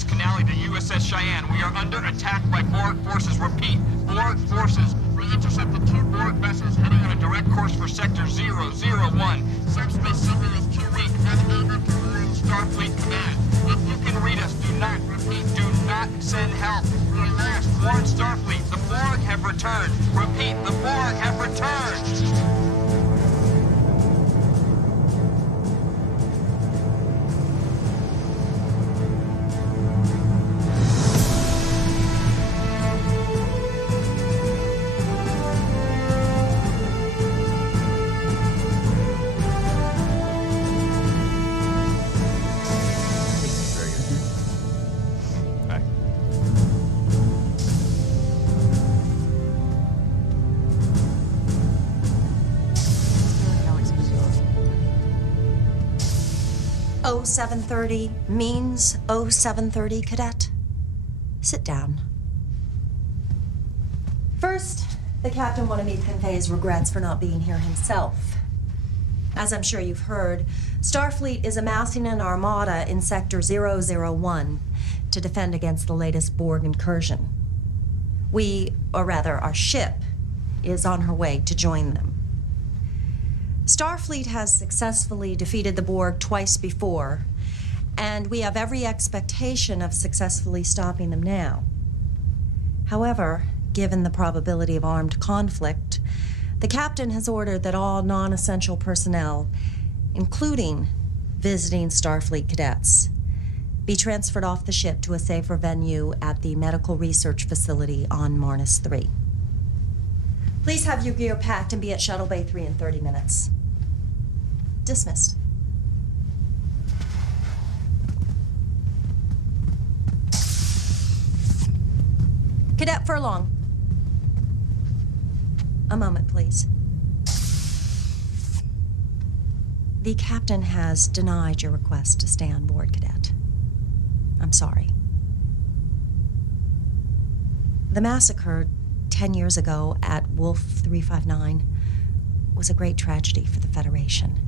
USS Canale to USS Cheyenne. We are under attack by Borg forces. Repeat, Borg forces. We intercepted 2 Borg vessels heading on a direct course for Sector 001. Subspace signal is too weak. Navigate to Starfleet Command. If you can read us, do not, repeat, do not send help. We are last. Warn Starfleet. The Borg have returned. Repeat, the Borg have returned. Oh, 0730 means 0730, Cadet. Sit down. First, the captain wanted me to convey his regrets for not being here himself. As I'm sure you've heard, Starfleet is amassing an armada in Sector 001 to defend against the latest Borg incursion. Our ship, is on her way to join them. Starfleet has successfully defeated the Borg twice before, and we have every expectation of successfully stopping them now. However, given the probability of armed conflict, the captain has ordered that all non-essential personnel, including visiting Starfleet cadets, be transferred off the ship to a safer venue at the medical research facility on Marnus 3. Please have your gear packed and be at Shuttle Bay 3 in 30 minutes. Dismissed. Cadet Furlong. A moment, please. The captain has denied your request to stay on board, Cadet. I'm sorry. The massacre 10 years ago at Wolf 359 was a great tragedy for the Federation.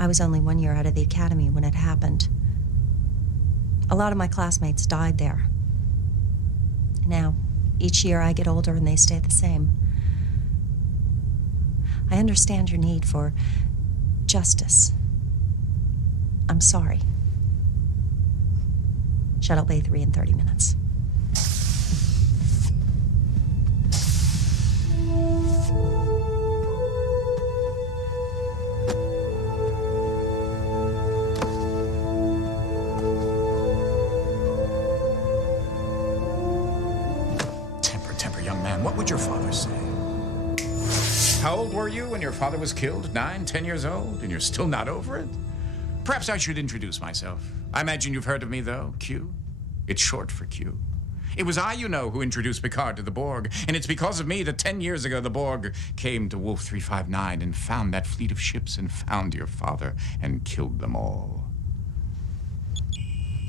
I was only 1 year out of the academy when it happened. A lot of my classmates died there. Now, each year I get older and they stay the same. I understand your need for justice. I'm sorry. Shuttle Bay 3 in 30 minutes. Temper, young man. What would your father say? How old were you when your father was killed? 9, 10 years old? And you're still not over it? Perhaps I should introduce myself. I imagine you've heard of me, though. Q. It's short for Q. It was I, you know, who introduced Picard to the Borg. And it's because of me that 10 years ago the Borg came to Wolf 359 and found that fleet of ships and found your father and killed them all.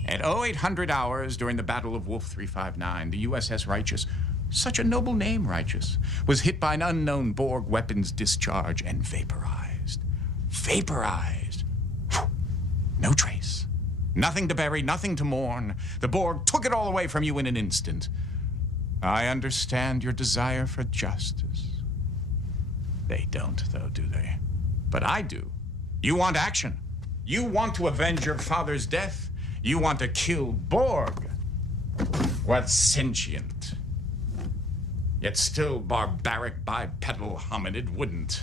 At 0800 hours during the Battle of Wolf 359, the USS Righteous, such a noble name, Righteous, was hit by an unknown Borg weapons discharge and vaporized. Vaporized. Whew. No trace. Nothing to bury, nothing to mourn. The Borg took it all away from you in an instant. I understand your desire for justice. They don't, though, do they? But I do. You want action. You want to avenge your father's death. You want to kill Borg. What's sentient, yet still barbaric bipedal hominid wouldn't.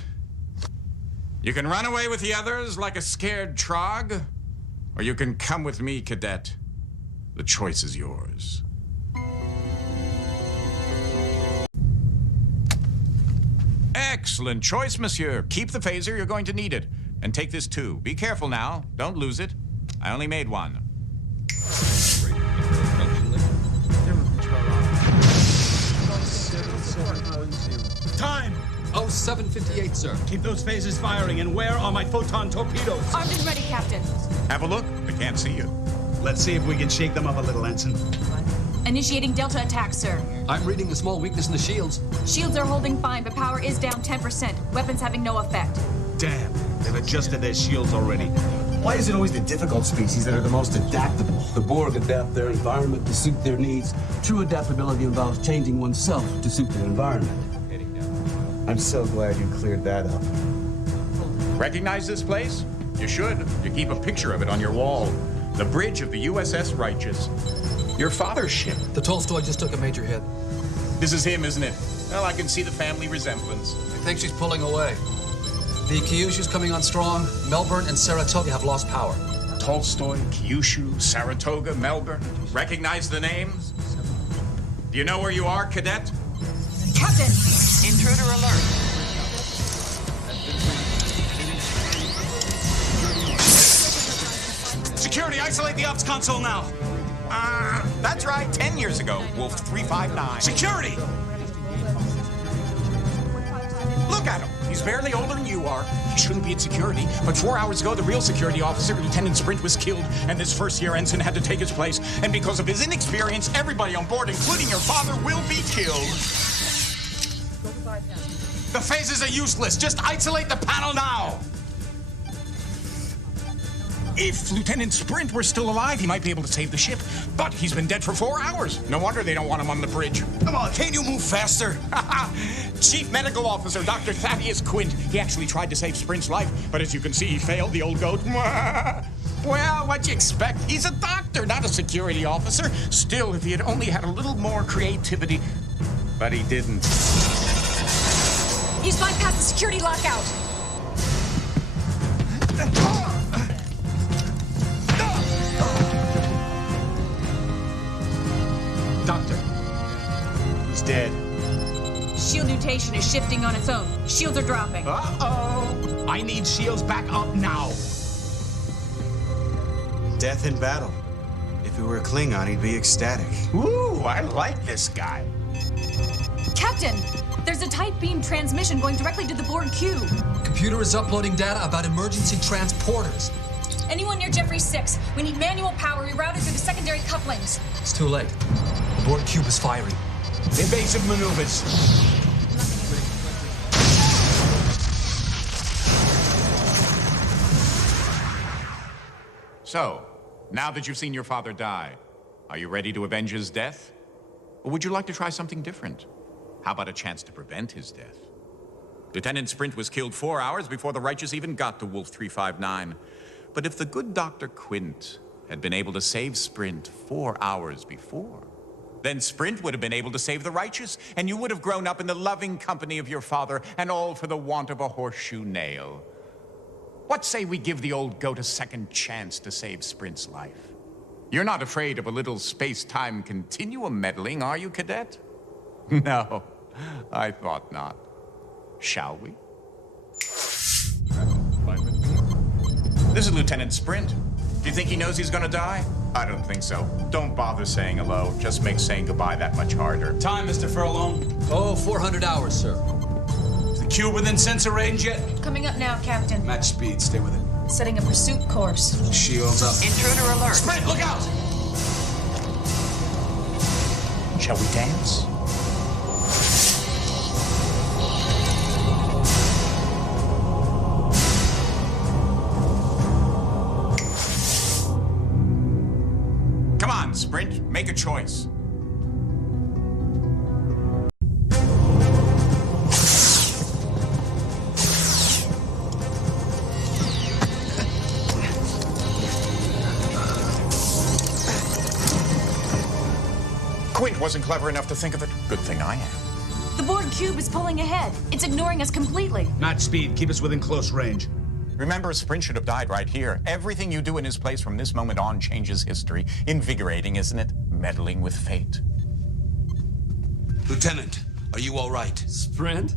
You can run away with the others like a scared trog, or you can come with me, Cadet. The choice is yours. Excellent choice, monsieur. Keep the phaser, you're going to need it. And take this too. Be careful now, don't lose it. I only made one. Time! 0758, sir. Keep those phasers firing, and where are my photon torpedoes? Armed and ready, Captain. Have a look. I can't see you. Let's see if we can shake them up a little, Ensign. Initiating Delta attack, sir. I'm reading a small weakness in the shields. Shields are holding fine, but power is down 10%. Weapons having no effect. Damn, they've adjusted their shields already. Why is it always the difficult species that are the most adaptable? The Borg adapt their environment to suit their needs. True adaptability involves changing oneself to suit their environment. I'm so glad you cleared that up. Recognize this place? You should. You keep a picture of it on your wall. The bridge of the USS Righteous. Your father's ship. The Tolstoy just took a major hit. This is him, isn't it? Well, I can see the family resemblance. I think she's pulling away. The Kyushu's coming on strong. Melbourne and Saratoga have lost power. Tolstoy, Kyushu, Saratoga, Melbourne. Recognize the names? Do you know where you are, Cadet? Captain! Intruder alert. Security, isolate the ops console now. That's right, 10 years ago, Wolf 359. Security! Look at him. He's barely older than you are. He shouldn't be at security. But 4 hours ago, the real security officer, Lieutenant Sprint, was killed, and this first-year ensign had to take his place. And because of his inexperience, everybody on board, including your father, will be killed. The phases are useless. Just isolate the panel now. If Lieutenant Sprint were still alive, he might be able to save the ship. But he's been dead for 4 hours. No wonder they don't want him on the bridge. Come on, can't you move faster? Chief Medical Officer Dr. Thaddeus Quint. He actually tried to save Sprint's life, but as you can see, he failed, the old goat. Well, what'd you expect? He's a doctor, not a security officer. Still, if he had only had a little more creativity. But he didn't. He's bypassed the security lockout. Doctor, he's dead. Shield mutation is shifting on its own. Shields are dropping. Uh-oh. I need shields back up now. Death in battle. If he were a Klingon, he'd be ecstatic. Ooh, I like this guy. Captain! There's a tight beam transmission going directly to the Borg Cube. Computer is uploading data about emergency transporters. Anyone near Jeffrey 6? We need manual power rerouted through the secondary couplings. It's too late. The Borg Cube is firing. Evasive maneuvers. So, now that you've seen your father die, are you ready to avenge his death? Or would you like to try something different? How about a chance to prevent his death? Lieutenant Sprint was killed 4 hours before the Righteous even got to Wolf 359. But if the good Dr. Quint had been able to save Sprint 4 hours before, then Sprint would have been able to save the Righteous, and you would have grown up in the loving company of your father, and all for the want of a horseshoe nail. What say we give the old goat a second chance to save Sprint's life? You're not afraid of a little space-time continuum meddling, are you, Cadet? No, I thought not. Shall we? This is Lieutenant Sprint. Do you think he knows he's gonna die? I don't think so. Don't bother saying hello. Just makes saying goodbye that much harder. Time, Mr. Furlong. Oh, 400 hours, sir. Is the cube within sensor range yet? Coming up now, Captain. Match speed, stay with it. Setting a pursuit course. Shields up. Intruder alert. Sprint, look out! Shall we dance? Come on, Sprint. Make a choice. Quint wasn't clever enough to think of it. Good thing I am. The Borg Cube is pulling ahead. It's ignoring us completely. Match speed, keep us within close range. Remember, Sprint should have died right here. Everything you do in his place from this moment on changes history. Invigorating, isn't it? Meddling with fate. Lieutenant, are you all right? Sprint?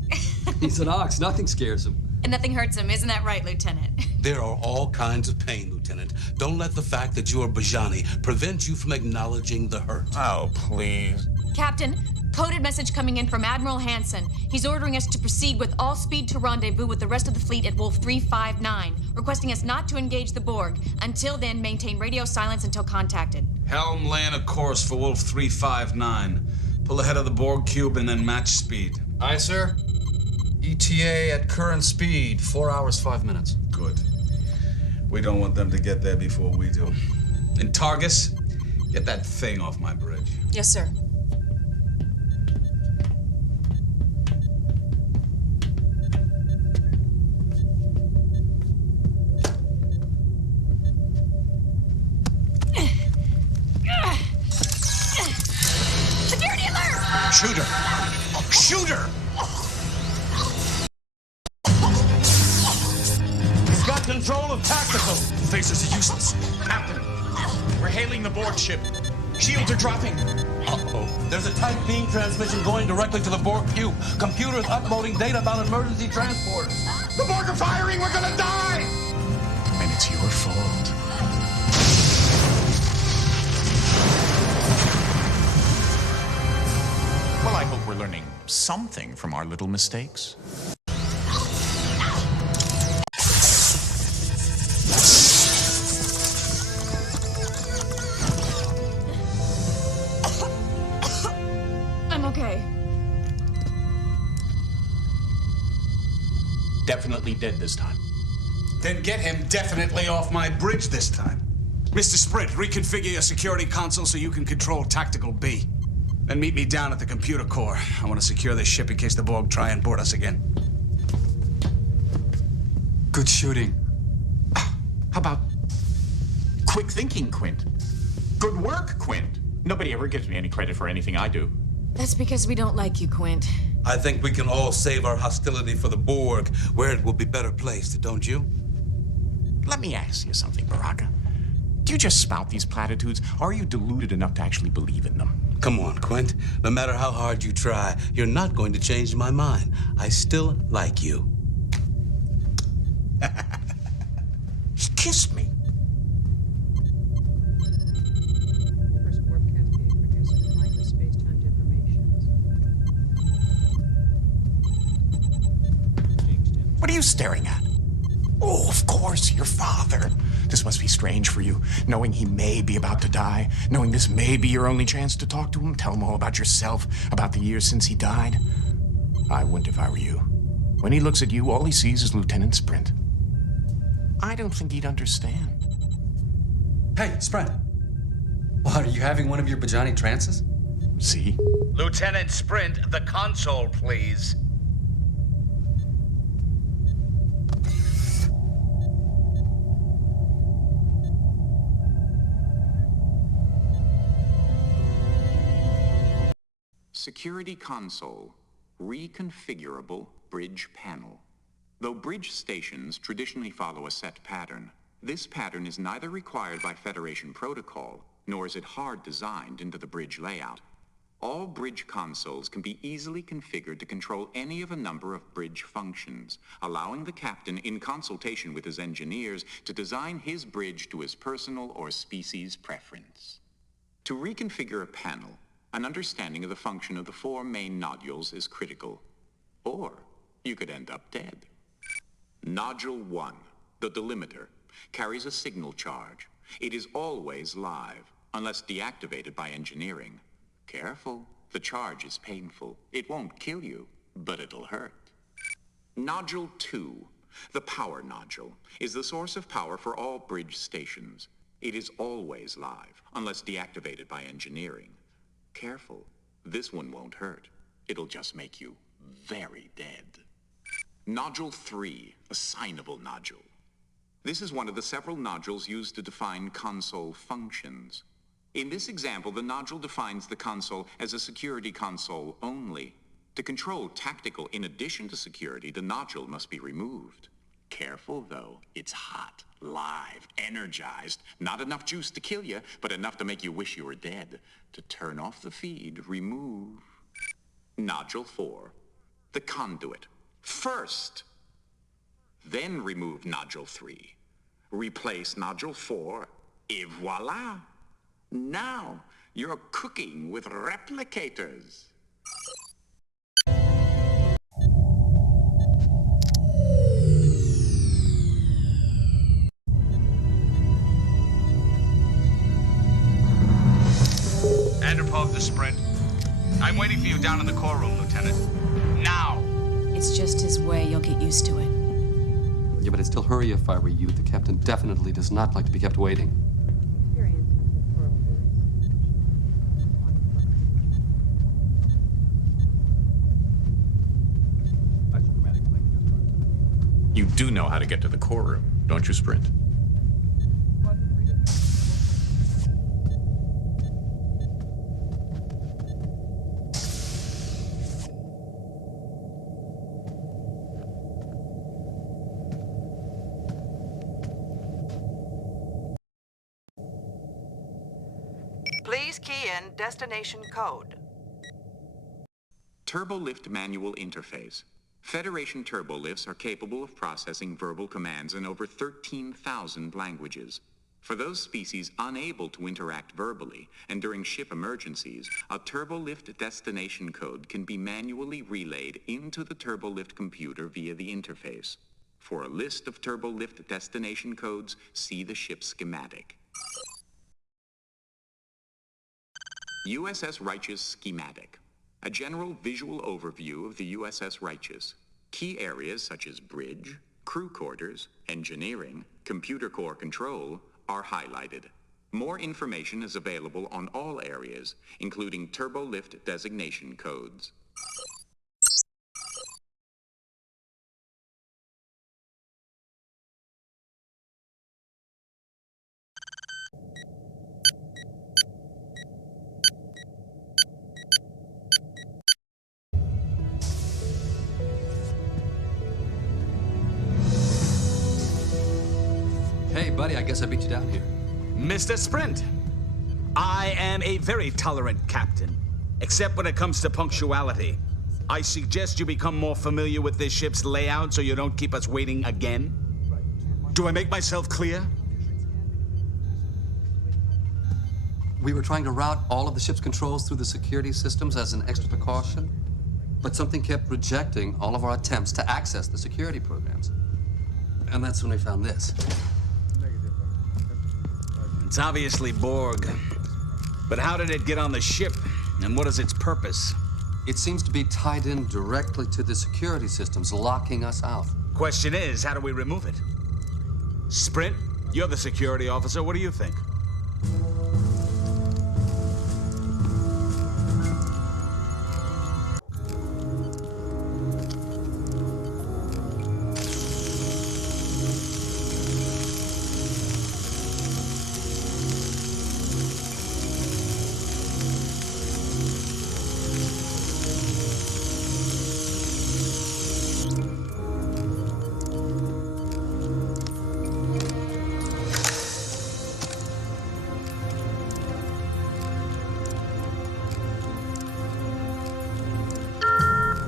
He's an ox. Nothing scares him. And nothing hurts him, isn't that right, Lieutenant? There are all kinds of pain, Lieutenant. Don't let the fact that you are Bajani prevent you from acknowledging the hurt. Oh, please. Captain, coded message coming in from Admiral Hansen. He's ordering us to proceed with all speed to rendezvous with the rest of the fleet at Wolf 359, requesting us not to engage the Borg. Until then, maintain radio silence until contacted. Helm laying a course for Wolf 359. Pull ahead of the Borg Cube and then match speed. Aye, sir. ETA at current speed, 4 hours, 5 minutes. Good. We don't want them to get there before we do. And Targus, get that thing off my bridge. Yes, sir. Security alert! Shoot her! Shoot her! He's got control of tactical. Phasers are useless. Captain, we're hailing the Borg ship. Shields are dropping. Uh-oh. There's a tight beam transmission going directly to the Borg Cube. Computers uploading data about emergency transporters. The Borg are firing! We're gonna die! And it's your fault. Well, I hope we're learning something from our little mistakes. I'm okay. Definitely dead this time. Then get him definitely off my bridge this time. Mr. Sprint, reconfigure your security console so you can control Tactical B. Then meet me down at the computer core. I want to secure this ship in case the Borg try and board us again. Good shooting. How about quick thinking, Quint? Good work, Quint. Nobody ever gives me any credit for anything I do. That's because we don't like you, Quint. I think we can all save our hostility for the Borg, where it will be better placed, don't you? Let me ask you something, Baraka. Do you just spout these platitudes, or are you deluded enough to actually believe in them? Come on, Quint. No matter how hard you try, you're not going to change my mind. I still like you. He kissed me. First warp cascade producing minor space-time deformations. What are you staring at? Oh, of course, your father. This must be strange for you, knowing he may be about to die, knowing this may be your only chance to talk to him, tell him all about yourself, about the years since he died. I wouldn't if I were you. When he looks at you, all he sees is Lieutenant Sprint. I don't think he'd understand. Hey, Sprint. What, are you having one of your Bajani trances? See? Lieutenant Sprint, the console, please. Security console, reconfigurable bridge panel. Though bridge stations traditionally follow a set pattern, this pattern is neither required by Federation protocol, nor is it hard designed into the bridge layout. All bridge consoles can be easily configured to control any of a number of bridge functions, allowing the captain, in consultation with his engineers, to design his bridge to his personal or species preference. To reconfigure a panel, an understanding of the function of the four main nodules is critical, or you could end up dead. Nodule 1, the delimiter, carries a signal charge. It is always live, unless deactivated by engineering. Careful, the charge is painful. It won't kill you, but it'll hurt. Nodule 2, the power nodule, is the source of power for all bridge stations. It is always live, unless deactivated by engineering. Careful, this one won't hurt. It'll just make you very dead. Nodule 3, assignable nodule. This is one of the several nodules used to define console functions. In this example, the nodule defines the console as a security console only. To control tactical in addition to security, the nodule must be removed. Careful, though. It's hot, live, energized. Not enough juice to kill you, but enough to make you wish you were dead. To turn off the feed, remove. Nodule 4, the conduit. First, then remove Nodule 3. Replace Nodule 4, et voila. Now, you're cooking with replicators. Andropov to Sprint. I'm waiting for you down in the core room, Lieutenant. Now! It's just his way. You'll get used to it. Yeah, but I'd still hurry if I were you. The captain definitely does not like to be kept waiting. You do know how to get to the core room, don't you, Sprint? Please key in destination code. Turbolift Manual Interface. Federation turbolifts are capable of processing verbal commands in over 13,000 languages. For those species unable to interact verbally, and during ship emergencies, a turbolift destination code can be manually relayed into the turbolift computer via the interface. For a list of turbolift destination codes, see the ship schematic. USS Righteous Schematic. A general visual overview of the USS Righteous. Key areas such as bridge, crew quarters, engineering, computer core control are highlighted. More information is available on all areas, including turbolift designation codes. Hey, buddy, I guess I beat you down here. Mr. Sprint, I am a very tolerant captain, except when it comes to punctuality. I suggest you become more familiar with this ship's layout so you don't keep us waiting again. Do I make myself clear? We were trying to route all of the ship's controls through the security systems as an extra precaution, but something kept rejecting all of our attempts to access the security programs. And that's when we found this. It's obviously Borg. But how did it get on the ship, and what is its purpose? It seems to be tied in directly to the security systems, locking us out. Question is, how do we remove it? Sprint, you're the security officer. What do you think?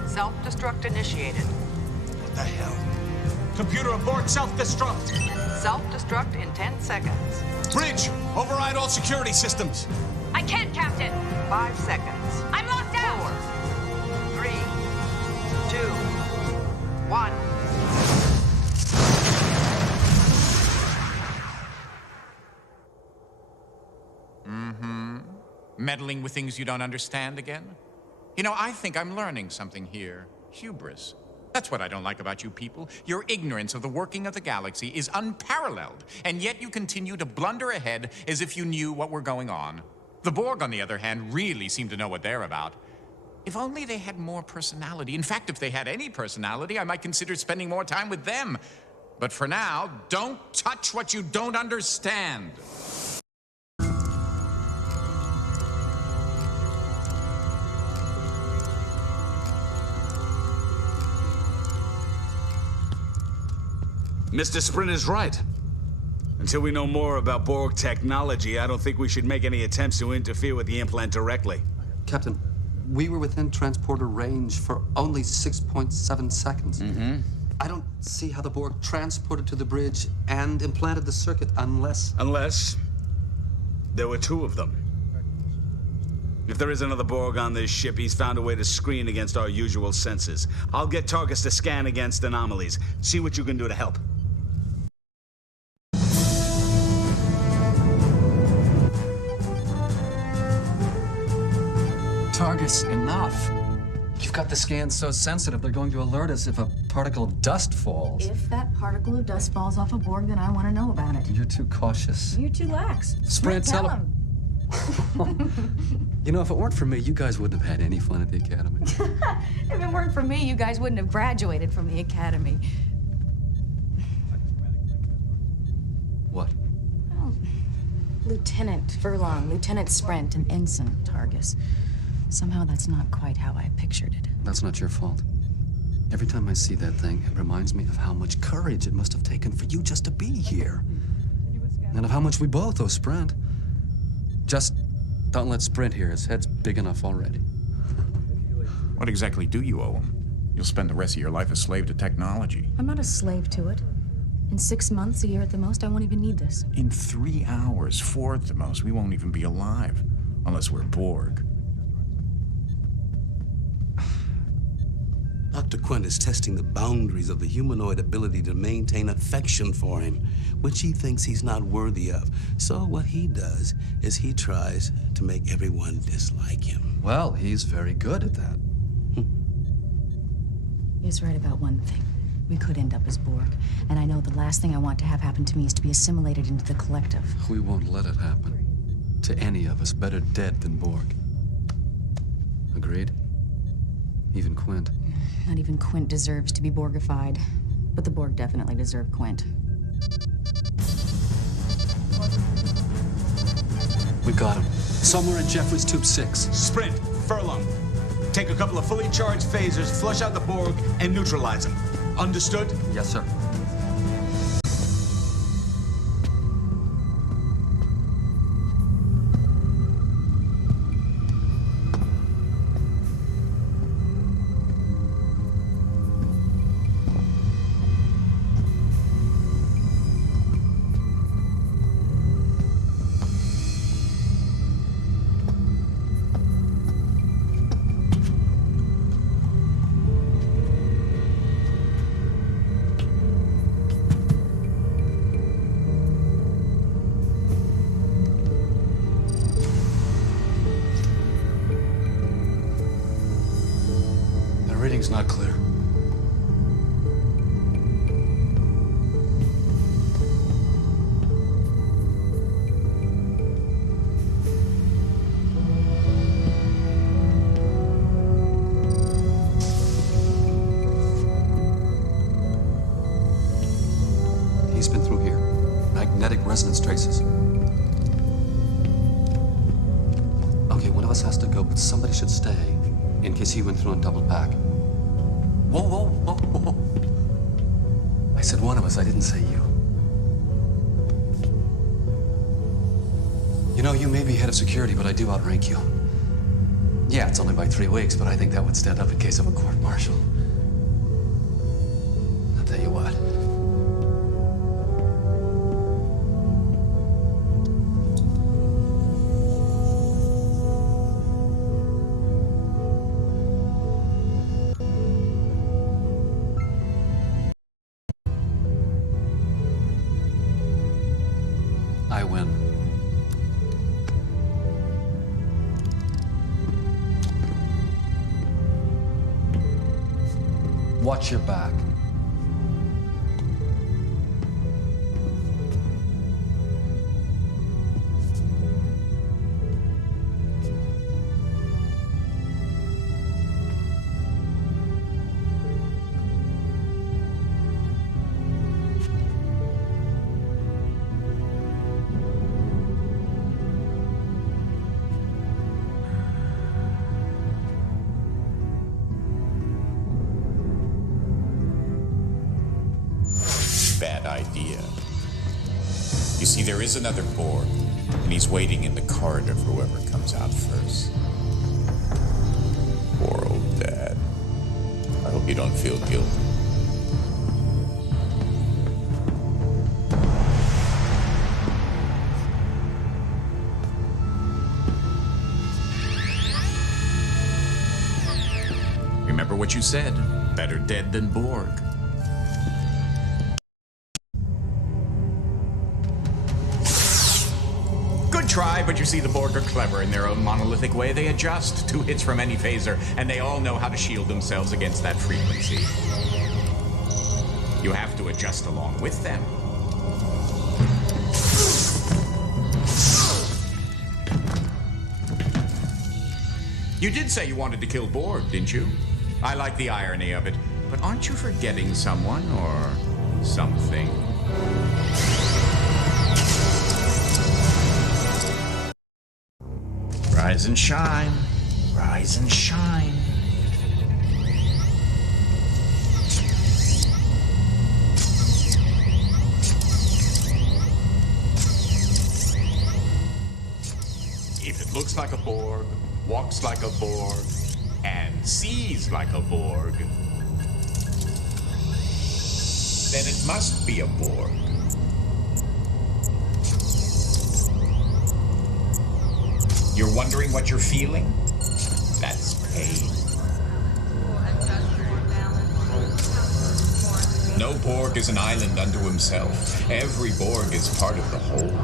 Self-destruct initiated. What the hell? Computer abort self-destruct. Self-destruct in 10 seconds. Bridge, override all security systems. I can't, Captain. 5 seconds. I'm locked out. 4, 3, 2, 1. Meddling with things you don't understand again? You know, I think I'm learning something here. Hubris. That's what I don't like about you people. Your ignorance of the working of the galaxy is unparalleled, and yet you continue to blunder ahead as if you knew what were going on. The Borg, on the other hand, really seem to know what they're about. If only they had more personality. In fact, if they had any personality, I might consider spending more time with them. But for now, don't touch what you don't understand. Mr. Sprint is right. Until we know more about Borg technology, I don't think we should make any attempts to interfere with the implant directly. Captain, we were within transporter range for only 6.7 seconds. I don't see how the Borg transported to the bridge and implanted the circuit unless... Unless there were 2 of them. If there is another Borg on this ship, he's found a way to screen against our usual senses. I'll get targets to scan against anomalies. See what you can do to help. Targets enough. You've got the scans so sensitive, they're going to alert us if a particle of dust falls. If that particle of dust falls off a Borg, then I want to know about it. You're too cautious. You're too lax. Sprint, tell tell him. You know, if it weren't for me, you guys wouldn't have had any fun at the academy. If it weren't for me, you guys wouldn't have graduated from the academy. What? Well, Lieutenant Furlong, Lieutenant Sprint, and Ensign Targus. Somehow that's not quite how I pictured it. That's not your fault. Every time I see that thing, it reminds me of how much courage it must have taken for you just to be here. And of how much we both owe Sprint. Just don't let Sprint hear. His head's big enough already. What exactly do you owe him? You'll spend the rest of your life a slave to technology. I'm not a slave to it. In 6 months, a year at the most, I won't even need this. In 3 hours, 4 at the most, we won't even be alive. Unless we're Borg. Dr. Quint is testing the boundaries of the humanoid ability to maintain affection for him, which he thinks he's not worthy of. So what he does is he tries to make everyone dislike him. Well, he's very good at that. He's right about one thing. We could end up as Borg, and I know the last thing I want to have happen to me is to be assimilated into the collective. We won't let it happen. To any of us, better dead than Borg. Agreed? Even Quint. Not even Quint deserves to be Borgified, but the Borg definitely deserve Quint. We got him. Somewhere in Jeffrey's Tube 6. Sprint, Furlong. Take a couple of fully charged phasers, flush out the Borg, and neutralize them. Understood? Yes, sir. Reading's not clear. He's been through here. Magnetic resonance traces. Okay, one of us has to go, but somebody should stay in case he went through and doubled back. Whoa, whoa, whoa, whoa. I said one of us, I didn't say you. You know, you may be head of security, but I do outrank you. Yeah, it's only by 3 weeks, but I think that would stand up in case of a court-martial. I'll tell you what. I win. Watch your back. Bad idea. You see, there is another Borg, and he's waiting in the corridor for whoever comes out first. Poor old Dad. I hope you don't feel guilty. Remember what you said. Better dead than Borg. Good try, but you see the Borg are clever in their own monolithic way. They adjust 2 hits from any phaser, and they all know how to shield themselves against that frequency. You have to adjust along with them. You did say you wanted to kill Borg, didn't you? I like the irony of it. But aren't you forgetting someone or something? Rise and shine. Rise and shine. If it looks like a Borg, walks like a Borg, and sees like a Borg, then it must be a Borg. You're wondering what you're feeling? That's pain. No Borg is an island unto himself. Every Borg is part of the whole.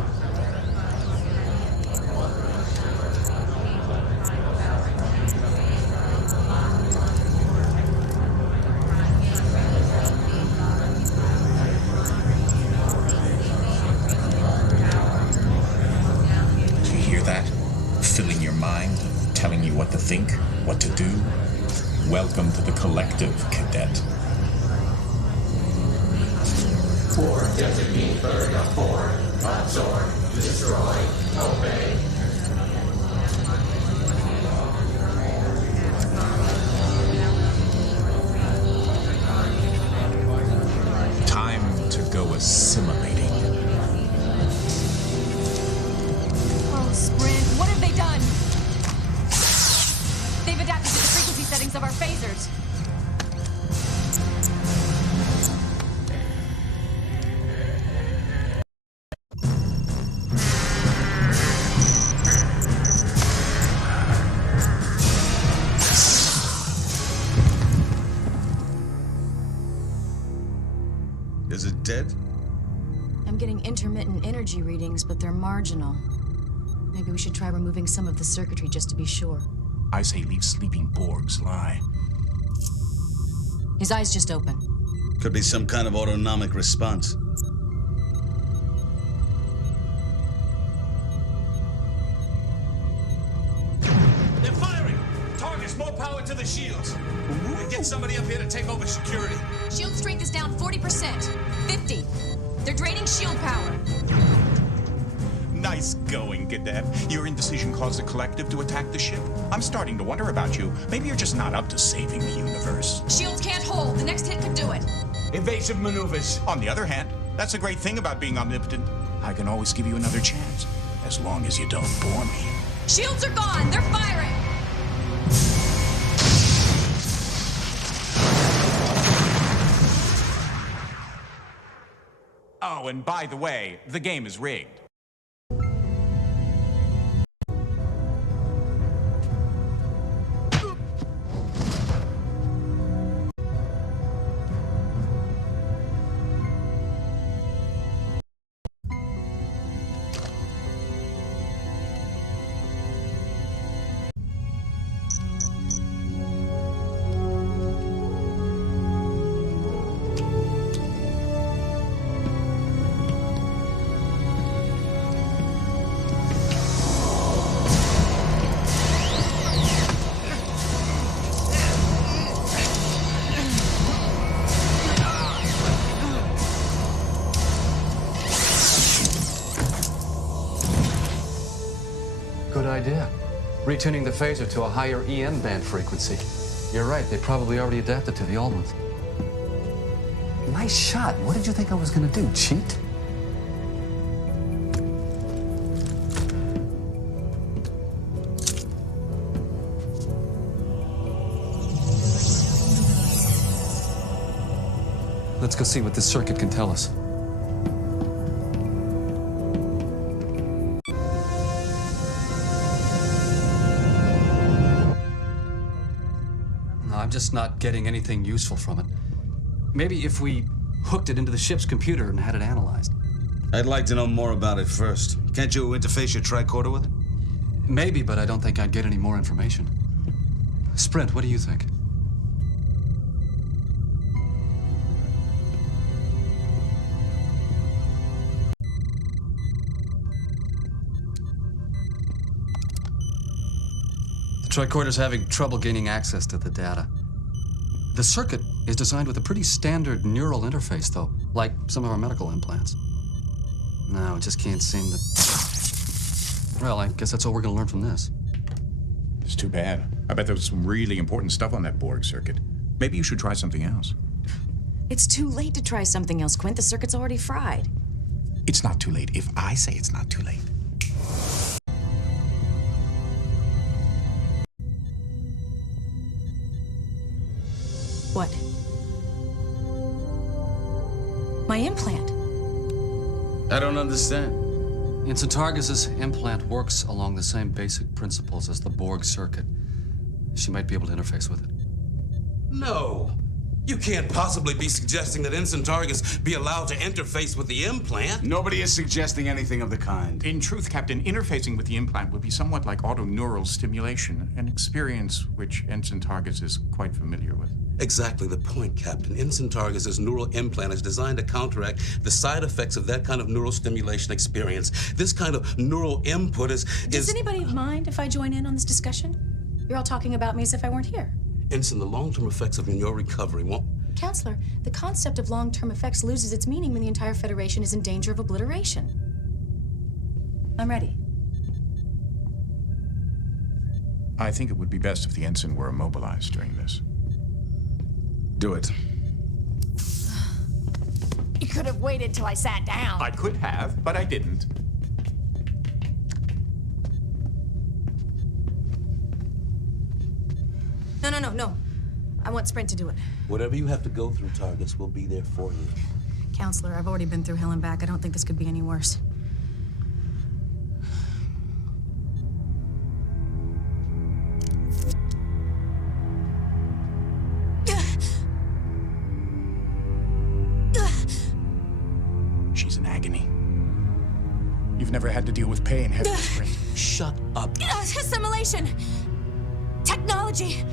Filling your mind, telling you what to think, what to do. Welcome to the collective, Cadet. Borg doesn't mean burn up Borg. Absorb, destroy, obey. Time to go assimilating. Sprint, what have they done? They've adapted to the frequency settings of our phasers. Is it dead? I'm getting intermittent energy readings, but they're marginal. Maybe we should try removing some of the circuitry just to be sure. I say leave sleeping Borgs lie. His eyes just open. Could be some kind of autonomic response. They're firing! Targets, more power to the shields. Get somebody up here to take over security. Shield strength is down 40%. 50. They're draining shield power. Nice going, Cadet. Your indecision caused the collective to attack the ship. I'm starting to wonder about you. Maybe you're just not up to saving the universe. Shields can't hold. The next hit could do it. Evasive maneuvers. On the other hand, that's a great thing about being omnipotent. I can always give you another chance, as long as you don't bore me. Shields are gone. They're firing. Oh, and by the way, the game is rigged. Good idea. Retuning the phaser to a higher EM band frequency. You're right, they probably already adapted to the old ones. Nice shot. What did you think I was gonna do, cheat? Let's go see what this circuit can tell us. I'm just not getting anything useful from it. Maybe if we hooked it into the ship's computer and had it analyzed. I'd like to know more about it first. Can't you interface your tricorder with it? Maybe, but I don't think I'd get any more information. Sprint, what do you think? Tricorder's having trouble gaining access to the data. The circuit is designed with a pretty standard neural interface, though, like some of our medical implants. No, it just can't seem to... Well, I guess that's all we're going to learn from this. It's too bad. I bet there was some really important stuff on that Borg circuit. Maybe you should try something else. It's too late to try something else, Quint. The circuit's already fried. It's not too late if I say it's not too late. What? My implant. I don't understand. Ensign Targus's implant works along the same basic principles as the Borg circuit. She might be able to interface with it. No. You can't possibly be suggesting that Ensign Targus be allowed to interface with the implant. Nobody is suggesting anything of the kind. In truth, Captain, interfacing with the implant would be somewhat like autoneural stimulation, an experience which Ensign Targus is quite familiar with. Exactly the point, Captain. Ensign Targus's neural implant is designed to counteract the side effects of that kind of neural stimulation experience. This kind of neural input is... Does anybody mind if I join in on this discussion? You're all talking about me as if I weren't here. Ensign, the long-term effects of your recovery won't... Counselor, the concept of long-term effects loses its meaning when the entire Federation is in danger of obliteration. I'm ready. I think it would be best if the ensign were immobilized during this. Do it. You could have waited till I sat down. I could have, but I didn't. No. I want Sprint to do it. Whatever you have to go through, Targus, will be there for you. Counselor, I've already been through hell and back. I don't think this could be any worse. She's in agony. You've never had to deal with pain, have you, Sprint? Shut up. Assimilation! Technology!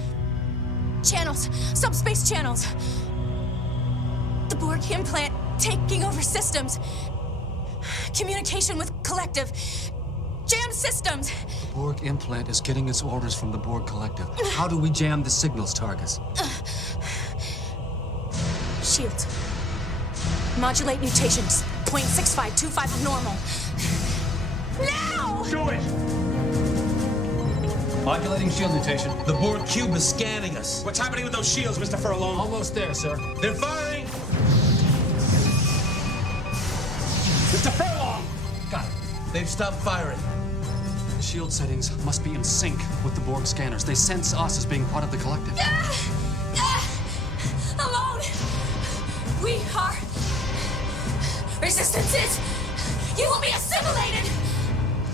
Channels! Subspace channels! The Borg implant taking over systems! Communication with collective! Jam systems! The Borg implant is getting its orders from the Borg collective. How do we jam the signals, Targus? Shields. Modulate mutations. 0.6525 of normal. Now! Do it! Modulating shield mutation. The Borg Cube is scanning us. What's happening with those shields, Mr. Furlong? Almost there, sir. They're firing! Mr. Furlong! Got it. They've stopped firing. The shield settings must be in sync with the Borg scanners. They sense us as being part of the collective. Alone! We are... Resistances! You will be assimilated!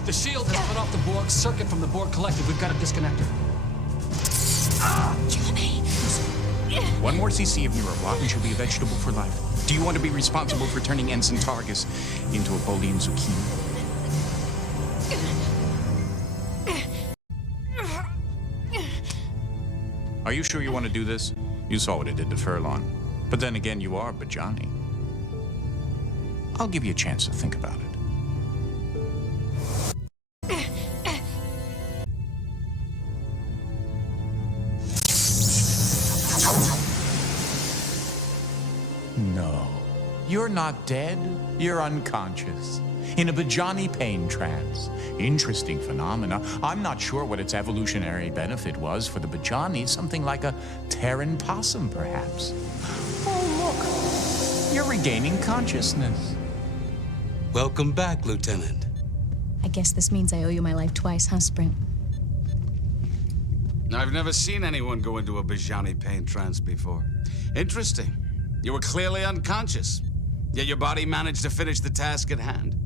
The shield has cut off the Borg circuit from the Borg collective. We've got to disconnect it. Kill me! One more CC of neuroblock and she'll be a vegetable for life. Do you want to be responsible for turning Ensign Targus into a Bolian zucchini? Are you sure you want to do this? You saw what it did to Furlong. But then again, you are Bajani. I'll give you a chance to think about it. No. You're not dead. You're unconscious. In a Bajani pain trance. Interesting phenomena. I'm not sure what its evolutionary benefit was for the Bajani. Something like a Terran possum, perhaps. Oh, look. You're regaining consciousness. Welcome back, Lieutenant. I guess this means I owe you my life twice, huh, Sprint? I've never seen anyone go into a Bajani pain trance before. Interesting. You were clearly unconscious, yet your body managed to finish the task at hand.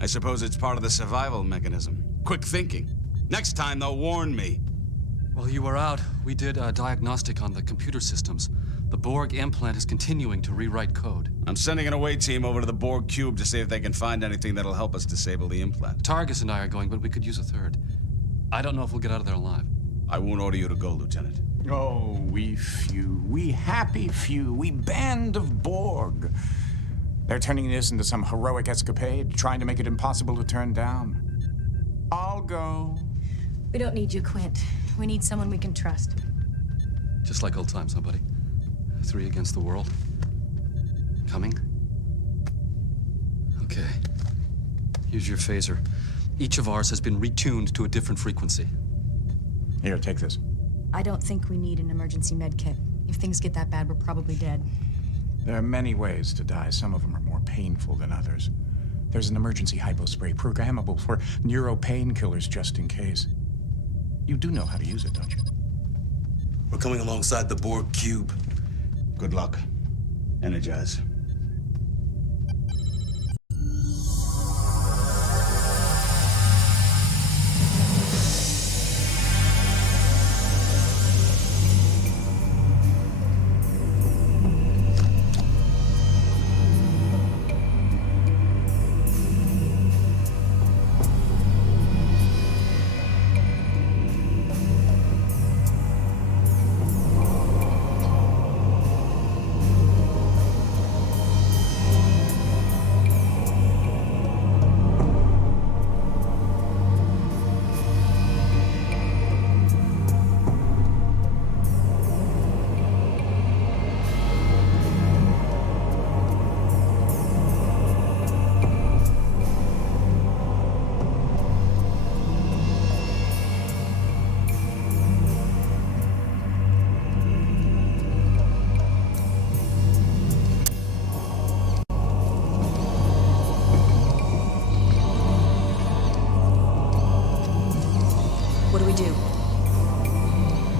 I suppose it's part of the survival mechanism. Quick thinking. Next time, they'll warn me. While you were out, we did a diagnostic on the computer systems. The Borg implant is continuing to rewrite code. I'm sending an away team over to the Borg Cube to see if they can find anything that'll help us disable the implant. Targus and I are going, but we could use a third. I don't know if we'll get out of there alive. I won't order you to go, Lieutenant. Oh, we few, we happy few, we band of Borg. They're turning this into some heroic escapade, trying to make it impossible to turn down. I'll go. We don't need you, Quint. We need someone we can trust. Just like old times, huh, buddy? 3 against the world. Coming? Okay. Here's your phaser. Each of ours has been retuned to a different frequency. Here, take this. I don't think we need an emergency med kit. If things get that bad, we're probably dead. There are many ways to die. Some of them are more painful than others. There's an emergency hypospray programmable for neuro painkillers just in case. You do know how to use it, don't you? We're coming alongside the Borg Cube. Good luck. Energize.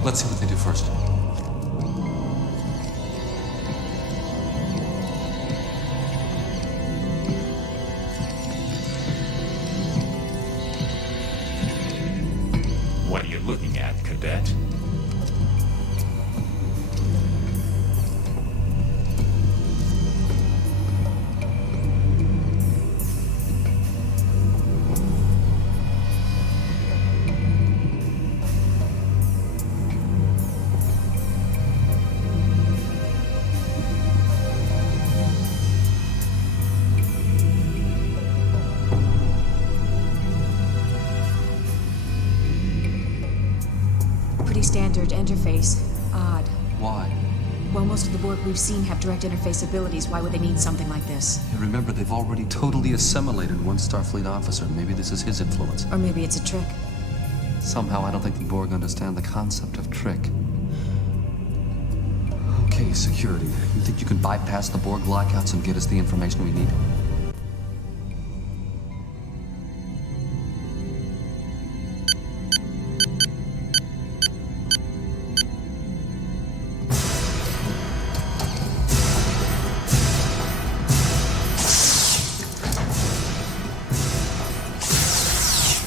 Let's see what they do first. What are you looking at, Cadet? Standard interface. Odd. Why? Well, most of the Borg we've seen have direct interface abilities. Why would they need something like this? Hey, remember, they've already totally assimilated one Starfleet officer. Maybe this is his influence. Or maybe it's a trick. Somehow, I don't think the Borg understand the concept of trick. Okay, security. You think you can bypass the Borg lockouts and get us the information we need?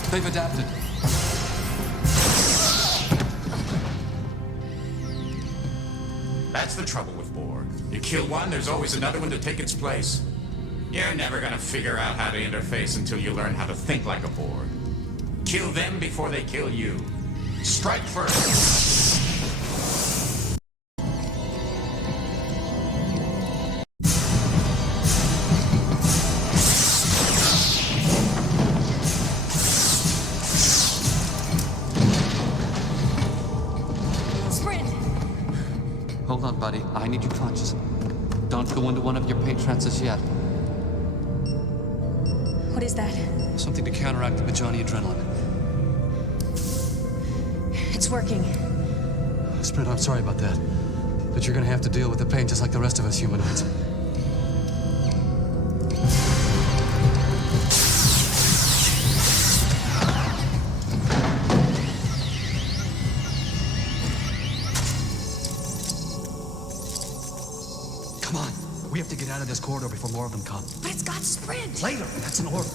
They've adapted. That's the trouble with Borg. You kill one, there's always another one to take its place. You're never gonna figure out how to interface until you learn how to think like a Borg. Kill them before they kill you. Strike first. Hold on, buddy. I need you conscious. Don't go into one of your pain trances yet. What is that? Something to counteract the Bajani adrenaline. It's working. Sprint, I'm sorry about that. But you're gonna have to deal with the pain just like the rest of us humanoids. Come on. We have to get out of this corridor before more of them come. But it's got sprint! Later. That's an order.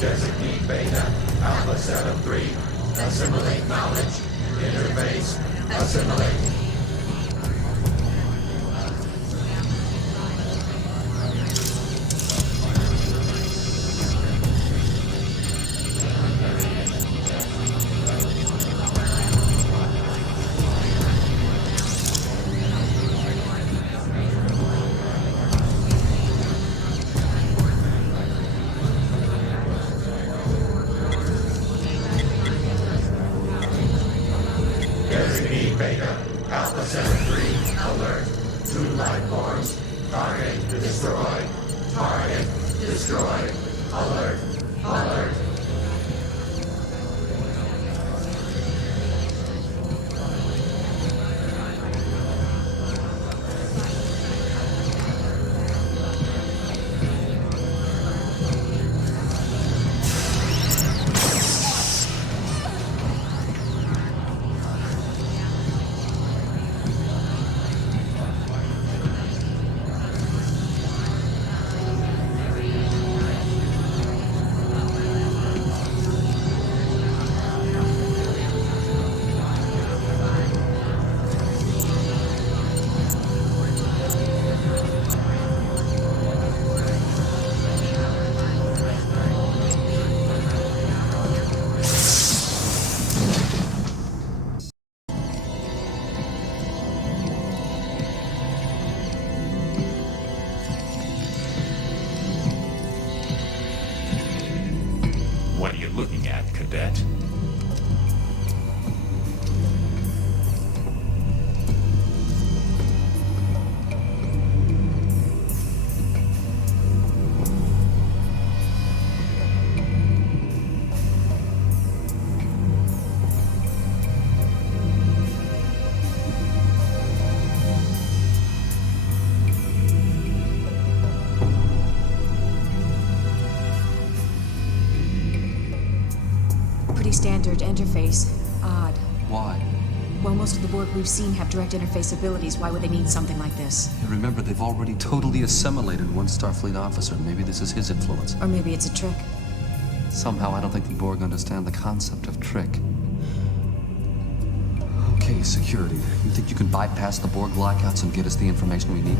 Designate Beta, Alpha 7-3. Assimilate knowledge. Interface. Assimilate. Designate Beta, Alpha 7-3, alert. 2 life forms. Target destroyed. Target destroyed. Alert. Alert. What are you looking at, Cadet? Pretty standard interface. Odd. Why? Well, most of the Borg we've seen have direct interface abilities. Why would they need something like this? And remember, they've already totally assimilated one Starfleet officer. Maybe this is his influence. Or maybe it's a trick. Somehow, I don't think the Borg understand the concept of trick. Okay, security. You think you can bypass the Borg lockouts and get us the information we need?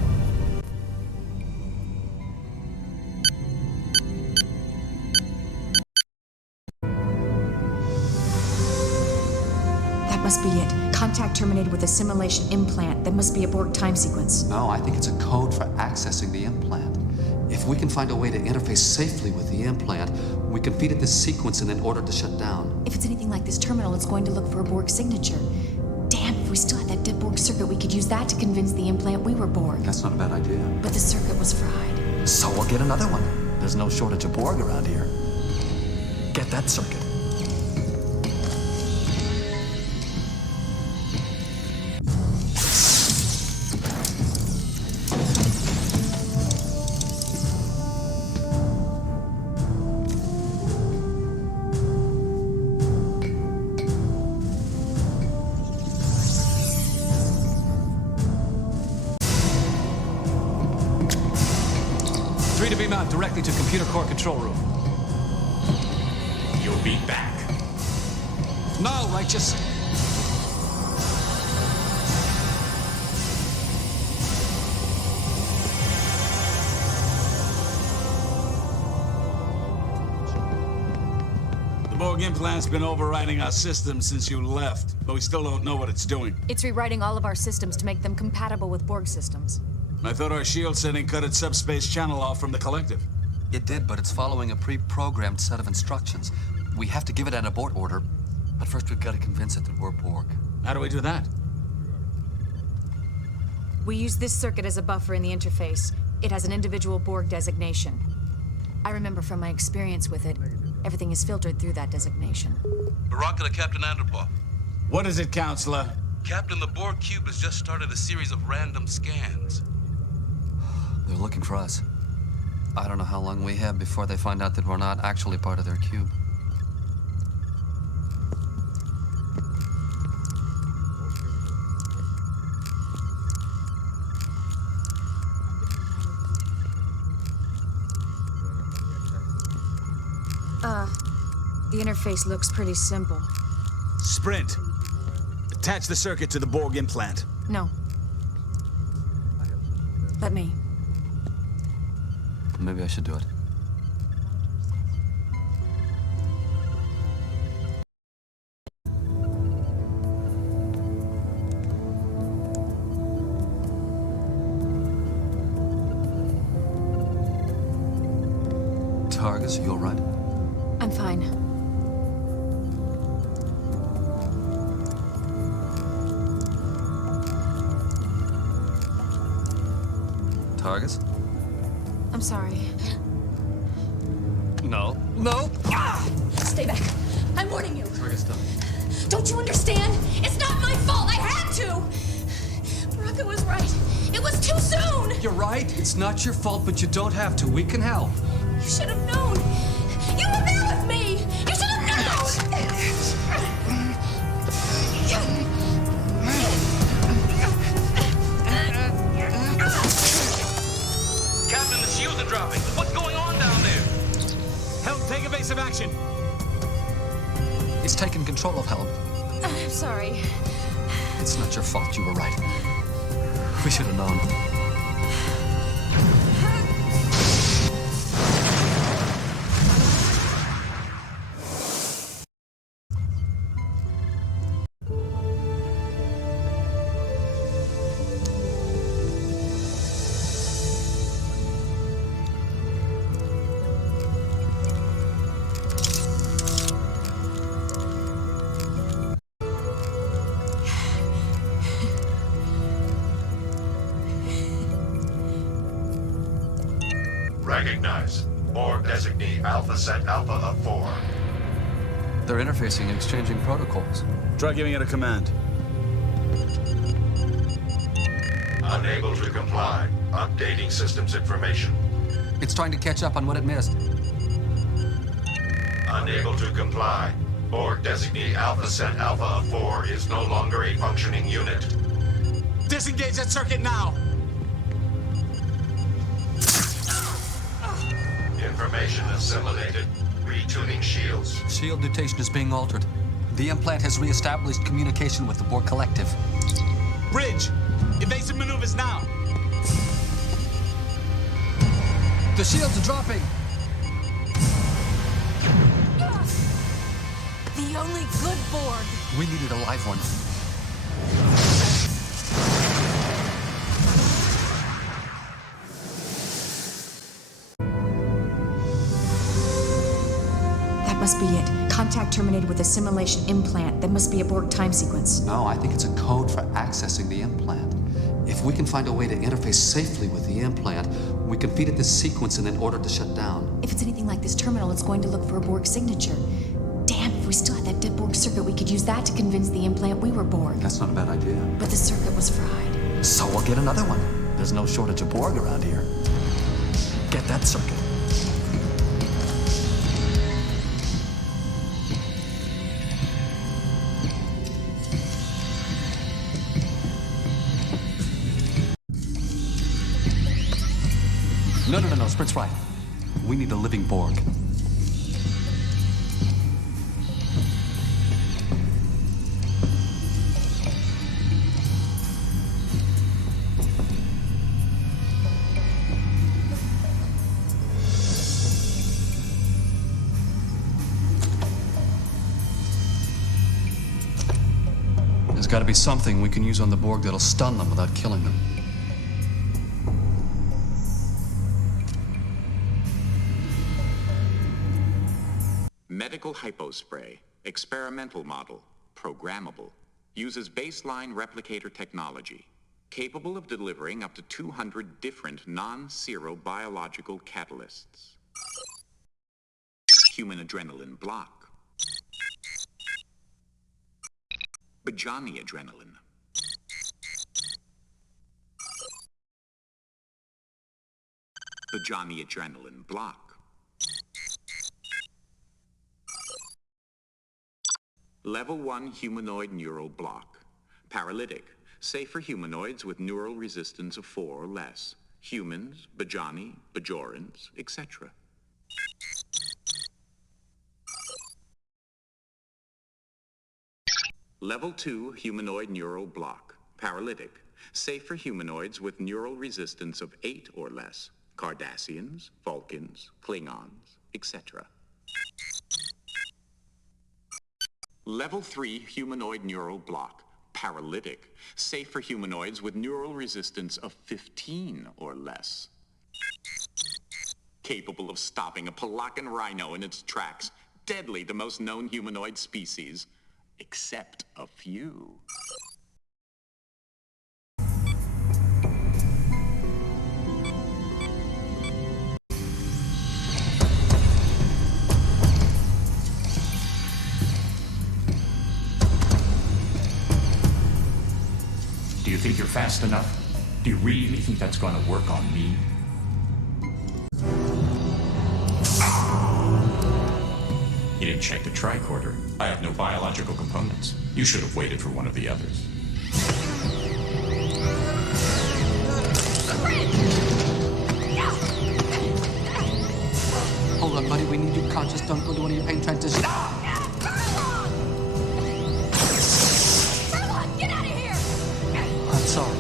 That must be it. Contact terminated with assimilation implant. That must be a Borg time sequence. No, I think it's a code for accessing the implant. If we can find a way to interface safely with the implant, we can feed it this sequence and then order it to shut down. If it's anything like this terminal, it's going to look for a Borg signature. Damn, if we still had that dead Borg circuit, we could use that to convince the implant we were Borg. That's not a bad idea. But the circuit was fried. So we'll get another one. There's no shortage of Borg around here. Get that circuit. To beam out directly to computer core control room. You'll be back. No, Righteous. The Borg implant's been overriding our systems since you left, but we still don't know what it's doing. It's rewriting all of our systems to make them compatible with Borg systems. I thought our shield setting cut its subspace channel off from the collective. It did, but it's following a pre-programmed set of instructions. We have to give it an abort order, but first we've got to convince it that we're Borg. How do we do that? We use this circuit as a buffer in the interface. It has an individual Borg designation. I remember from my experience with it, everything is filtered through that designation. Baraka to Captain Anderpaw. What is it, Counselor? Captain, the Borg Cube has just started a series of random scans. They're looking for us. I don't know how long we have before they find out that we're not actually part of their cube. The interface looks pretty simple. Sprint. Attach the circuit to the Borg implant. No. Let me. Maybe I should do it. Targus, you all right? I'm fine. Targus? I'm sorry. No. No! Stay back. I'm warning you. Targus, stop. Don't you understand? It's not my fault. I had to. Baraka was right. It was too soon. You're right. It's not your fault, but you don't have to. We can help. You should have known. You were there with me. You should have known. Captain, the shields are dropping. What's going on down there? Help, take evasive action. It's taken control of Helm. I'm sorry. It's not your fault. You were right. We should have known. Recognize. Borg designee Alpha Set Alpha of 4. They're interfacing and exchanging protocols. Try giving it a command. Unable to comply. Updating systems information. It's trying to catch up on what it missed. Unable to comply. Borg designee Alpha Set Alpha of 4 is no longer a functioning unit. Disengage that circuit now! Information assimilated. Retuning shields. Shield mutation is being altered. The implant has reestablished communication with the Borg Collective. Bridge! Evasive maneuvers now! The shields are dropping! The only good Borg. We needed a live one. That must be it. Contact terminated with a simulation implant. That must be a Borg time sequence. No, I think it's a code for accessing the implant. If we can find a way to interface safely with the implant, we can feed it this sequence and then order it to shut down. If it's anything like this terminal, it's going to look for a Borg signature. Damn, if we still had that dead Borg circuit, we could use that to convince the implant we were Borg. That's not a bad idea. But the circuit was fried. So we'll get another one. There's no shortage of Borg around here. Get that circuit. No, Sprint's right. We need a living Borg. There's got to be something we can use on the Borg that'll stun them without killing them. Medical hypospray, experimental model, programmable, uses baseline replicator technology, capable of delivering up to 200 different non-zero biological catalysts. Human adrenaline block. Bajani adrenaline. Bajani adrenaline block. Level 1 humanoid neural block. Paralytic, safe for humanoids with neural resistance of 4 or less. Humans, Bajani, Bajorans, etc. Level 2 humanoid neural block. Paralytic. Safe for humanoids with neural resistance of 8 or less. Cardassians, Vulcans, Klingons, etc. Level 3 humanoid neural block. Paralytic. Safe for humanoids with neural resistance of 15 or less. Capable of stopping a Palakan rhino in its tracks. Deadly to most known humanoid species. Except a few. Do you think you're fast enough? Do you really think that's going to work on me? You didn't check the tricorder. I have no biological components. You should have waited for one of the others. Hold on, buddy. We need you conscious. Don't go to one of your pain transitions. Furlong, get out of here! I'm sorry.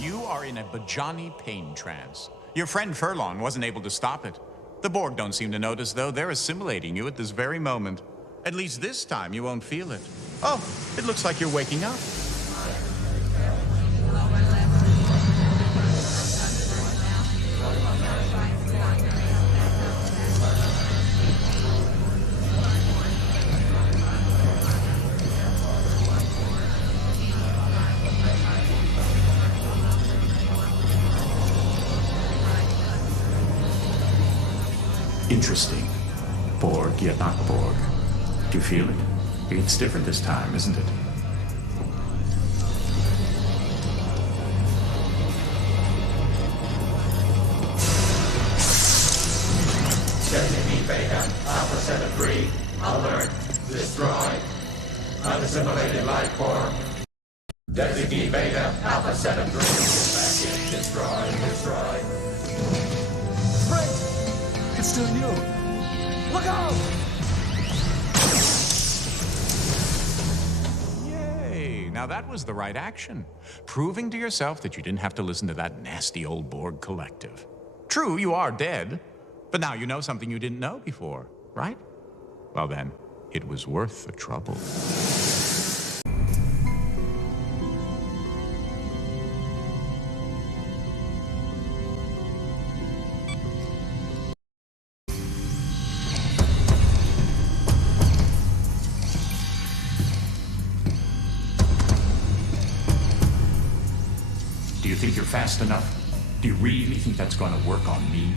You are in a Bajani pain trance. Your friend Furlong wasn't able to stop it. The Borg don't seem to notice, though. They're assimilating you at this very moment. At least this time you won't feel it. Oh, it looks like you're waking up. Interesting. Borg, yet not Borg. Do you feel it? It's different this time, isn't it? Designate Beta, Alpha 73, alert, destroy, unassimilated life form. Designate Beta, Alpha 73, destroy. Sprint! It's still you! Look out! Yay! Now that was the right action. Proving to yourself that you didn't have to listen to that nasty old Borg collective. True, you are dead, but now you know something you didn't know before, right? Well then, it was worth the trouble. Do you think you're fast enough? Do you really think that's going to work on me?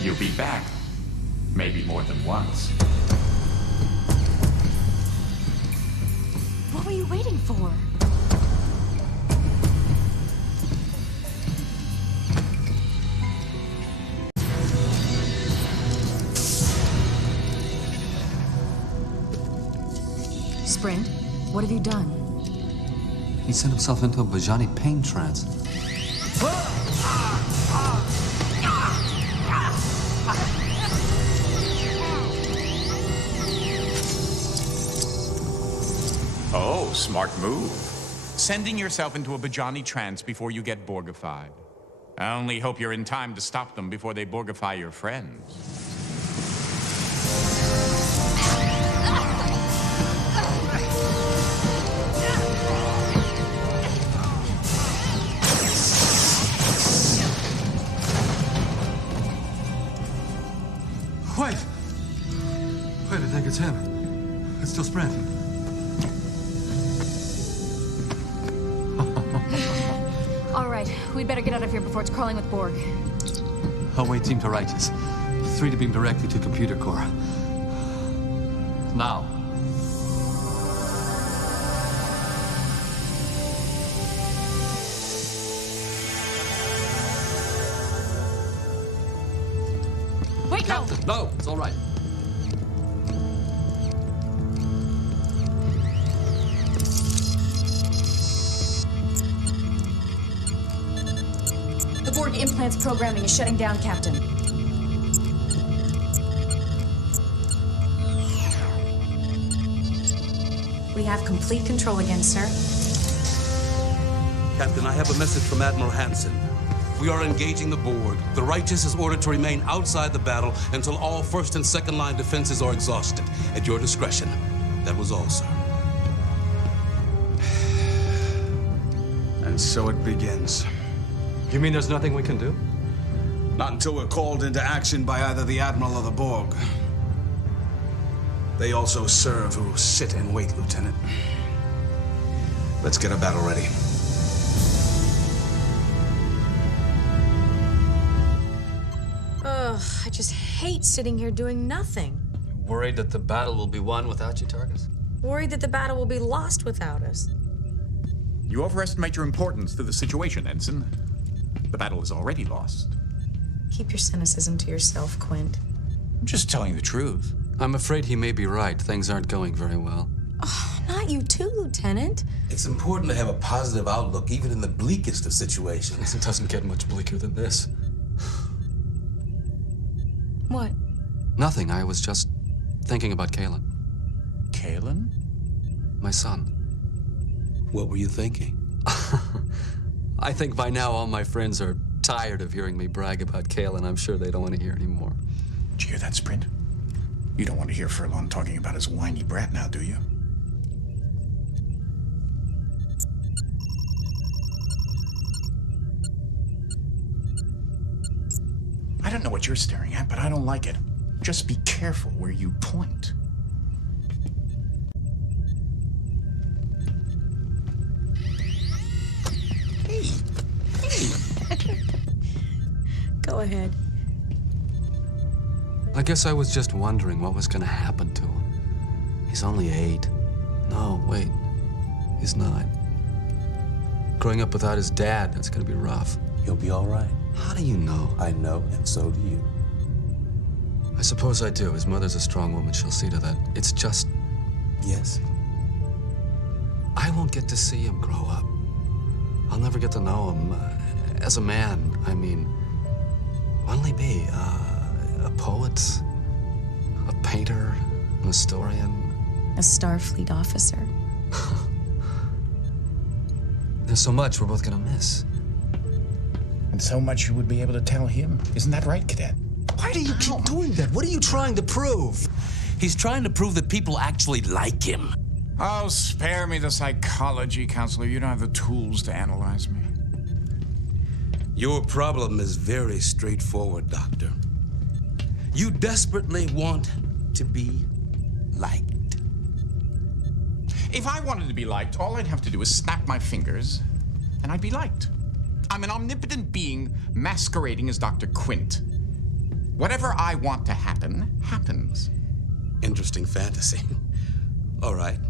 You'll be back. Maybe more than once. What were you waiting for? Sprint, what have you done? He sent himself into a Bajani pain trance. Oh, smart move. Sending yourself into a Bajani trance before you get Borgified. I only hope you're in time to stop them before they Borgify your friends. Wait! Wait, I think it's him. It's still Sprint. All right, we'd better get out of here before it's crawling with Borg. Away team to Righteous. 3 to beam directly to computer core. Now. Wait, no! Captain, no, it's all right. Borg implants programming is shutting down, Captain. We have complete control again, sir. Captain, I have a message from Admiral Hansen. We are engaging the Borg. The Righteous is ordered to remain outside the battle until all first and second line defenses are exhausted. At your discretion. That was all, sir. And so it begins. You mean there's nothing we can do? Not until we're called into action by either the Admiral or the Borg. They also serve who sit and wait, Lieutenant. Let's get a battle ready. Ugh, I just hate sitting here doing nothing. Worried that the battle will be won without you, Targus? Worried that the battle will be lost without us. You overestimate your importance to the situation, Ensign. The battle is already lost. Keep your cynicism to yourself, Quint. I'm just telling the truth. I'm afraid he may be right. Things aren't going very well. Oh, not you too, Lieutenant. It's important to have a positive outlook, even in the bleakest of situations. It doesn't get much bleaker than this. What? Nothing. I was just thinking about Qaylan. Qaylan? My son. What were you thinking? I think by now all my friends are tired of hearing me brag about Qaylan. I'm sure they don't want to hear anymore. Did you hear that, Sprint? You don't want to hear Furlong talking about his whiny brat now, do you? I don't know what you're staring at, but I don't like it. Just be careful where you point. Go ahead. I guess I was just wondering what was going to happen to him. He's only 8. No, wait. He's 9. Growing up without his dad, that's going to be rough. He'll be all right. How do you know? I know, and so do you. I suppose I do. His mother's a strong woman. She'll see to that. It's just... Yes. I won't get to see him grow up. I'll never get to know him as a man. I mean, what'll he be? A poet? A painter? An historian? A Starfleet officer. There's so much we're both gonna miss. And so much you would be able to tell him. Isn't that right, Cadet? Why do you keep doing that? What are you trying to prove? He's trying to prove that people actually like him. Oh, spare me the psychology, Counselor. You don't have the tools to analyze me. Your problem is very straightforward, Doctor. You desperately want to be liked. If I wanted to be liked, all I'd have to do is snap my fingers, and I'd be liked. I'm an omnipotent being masquerading as Dr. Quint. Whatever I want to happen, happens. Interesting fantasy. All right,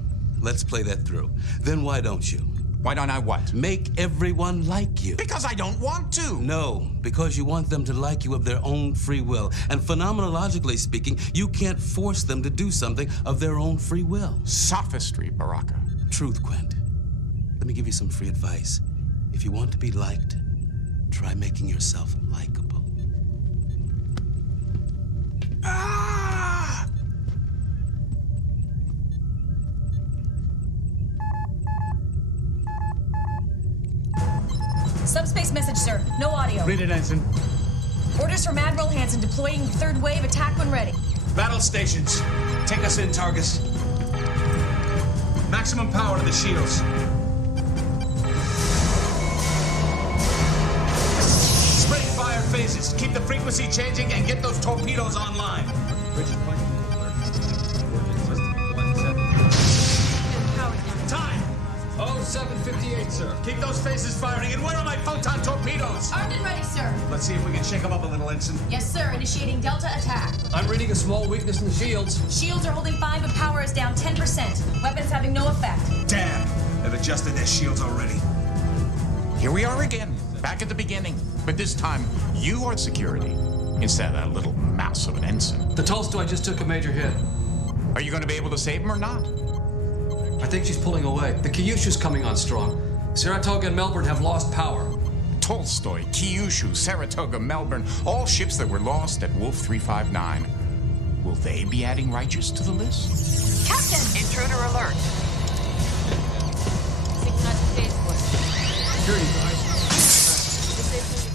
let's play that through. Then why don't you? Why don't I what? Make everyone like you. Because I don't want to. No, because you want them to like you of their own free will. And phenomenologically speaking, you can't force them to do something of their own free will. Sophistry, Baraka. Truth, Quint. Let me give you some free advice. If you want to be liked, try making yourself likable. Ah! Subspace message, sir. No audio. Read it, Ensign. Orders from Admiral Hansen deploying third wave attack when ready. Battle stations. Take us in, Targus. Maximum power to the shields. Spray fire phases. Keep the frequency changing and get those torpedoes online. Time! 07:58, sir. Keep those phases firing. And where are my photon torpedoes? Armed and ready, sir. Let's see if we can shake them up a little, Ensign. Yes, sir. Initiating Delta attack. I'm reading a small weakness in the shields. Shields are holding 5, but power is down 10%. Weapons having no effect. Damn! They've adjusted their shields already. Here we are again, back at the beginning. But this time, you are security, instead of that little mouse of an ensign. The Tolstoy just took a major hit. Are you going to be able to save him or not? I think she's pulling away. The Kyushu's coming on strong. Saratoga and Melbourne have lost power. Tolstoy, Kyushu, Saratoga, Melbourne, all ships that were lost at Wolf 359. Will they be adding Righteous to the list? Captain! Intruder alert.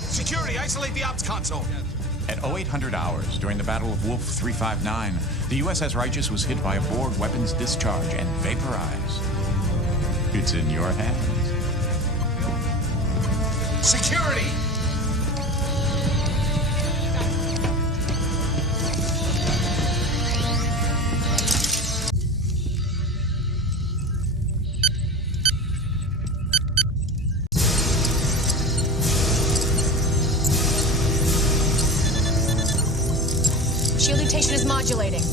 Security, isolate the ops console. At 0800 hours, during the Battle of Wolf 359, the USS Righteous was hit by a Borg weapons discharge and vaporized. It's in your hands. Security! Shield rotation is modulating.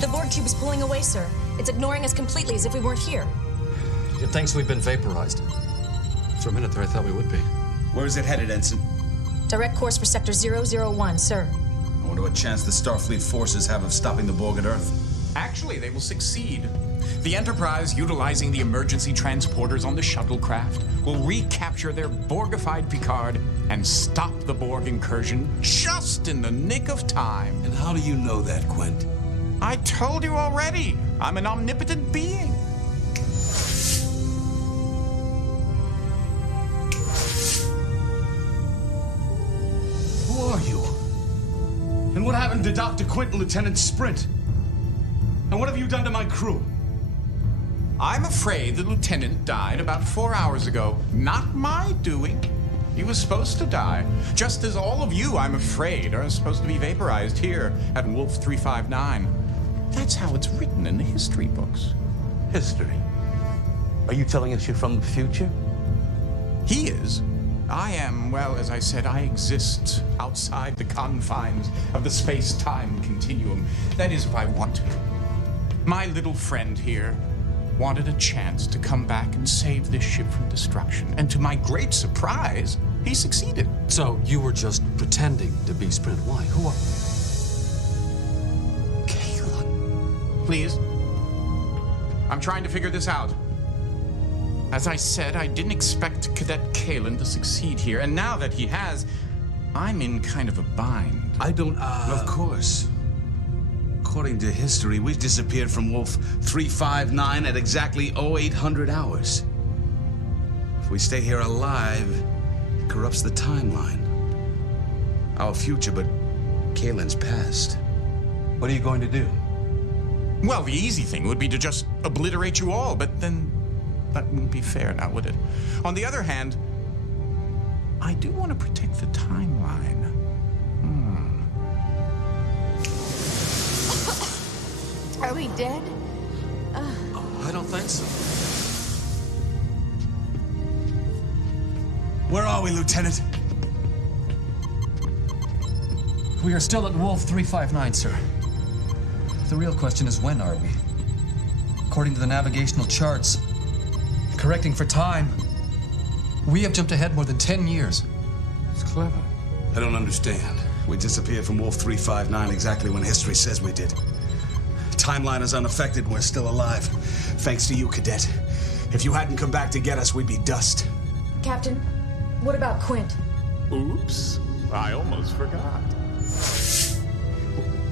The Borg Cube is pulling away, sir. It's ignoring us completely as if we weren't here. It thinks we've been vaporized. For a minute there, I thought we would be. Where is it headed, Ensign? Direct course for Sector 001, sir. I wonder what chance the Starfleet forces have of stopping the Borg at Earth. Actually, they will succeed. The Enterprise, utilizing the emergency transporters on the shuttlecraft, will recapture their Borgified Picard and stop the Borg incursion just in the nick of time. And how do you know that, Quint? I told you already. I'm an omnipotent being. Who are you? And what happened to Dr. Quint and Lieutenant Sprint? And what have you done to my crew? I'm afraid the lieutenant died about 4 hours ago. Not my doing. He was supposed to die. Just as all of you, I'm afraid, are supposed to be vaporized here at Wolf 359. That's how it's written in the history books. History? Are you telling us you're from the future? He is. I am, well, as I said, I exist outside the confines of the space-time continuum. That is, if I want to. My little friend here wanted a chance to come back and save this ship from destruction. And to my great surprise, he succeeded. So you were just pretending to be Sprint. Why? Who are... Qaylan. Please. I'm trying to figure this out. As I said, I didn't expect Cadet Qaylan to succeed here. And now that he has, I'm in kind of a bind. I don't, Of course. According to history, we disappeared from Wolf 359 at exactly 0800 hours. If we stay here alive, it corrupts the timeline. Our future, but Qaylan's past. what are you going to do? Well, the easy thing would be to just obliterate you all, but then that wouldn't be fair now, would it? On the other hand, I do want to protect the timeline. Are we dead? I don't think so. Where are we, Lieutenant? We are still at Wolf 359, sir. The real question is, when are we? According to the navigational charts, correcting for time, we have jumped ahead more than 10 years. It's clever. I don't understand. We disappeared from Wolf 359 exactly when history says we did. Timeline is unaffected, we're still alive. Thanks to you, Cadet. If you hadn't come back to get us, we'd be dust. Captain, what about Quint? Oops, I almost forgot.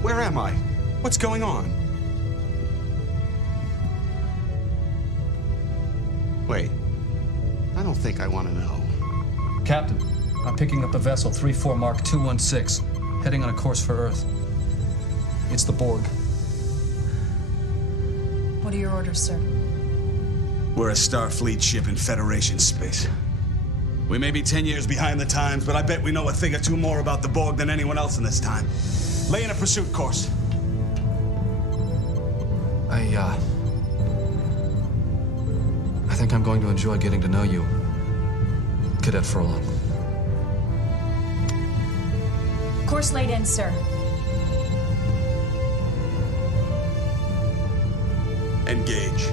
Where am I? What's going on? Wait. I don't think I want to know. Captain, I'm picking up the vessel 34 Mark 216, heading on a course for Earth. It's the Borg. What are your orders, sir? We're a Starfleet ship in Federation space. We may be 10 years behind the times, but I bet we know a thing or two more about the Borg than anyone else in this time. Lay in a pursuit course. I think I'm going to enjoy getting to know you, Cadet Furlong. Course laid in, sir. Engage.